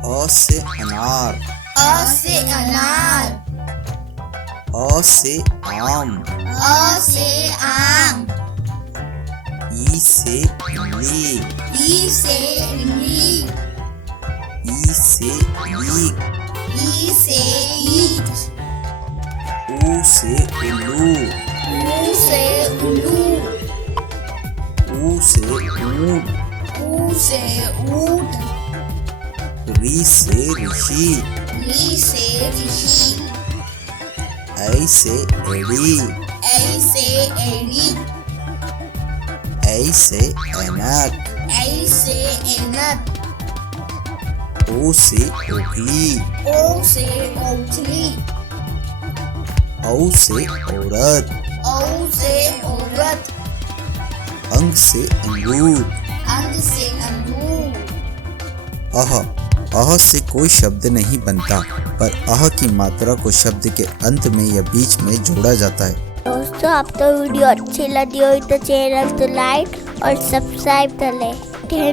अ से अनार। अ से अनार। अ से आम। अ से आम। ई से इमली। ई से इमली। ई से ईख। ई से ईख। ऊ से उल्लू। ऊ से उल्लू। ऊ से ऊंट। ऊ से ऊंट। री से ऋषि। री से ऋषि। ऐ से एड़ी। ऐ से एड़ी। ऐ से ऐनक। ऐ से ऐनक। ओ से ओखली। ओ से ओखली। औ से औरत। औ से औरत। अंग से अंगूर। अंग से अंगूर। अह से कोई शब्द नहीं बनता, पर अह की मात्रा को शब्द के अंत में या बीच में जोड़ा जाता है। दोस्तों, आपको वीडियो अच्छी लगी हो तो चैनल को लाइक और सब्सक्राइब कर लें।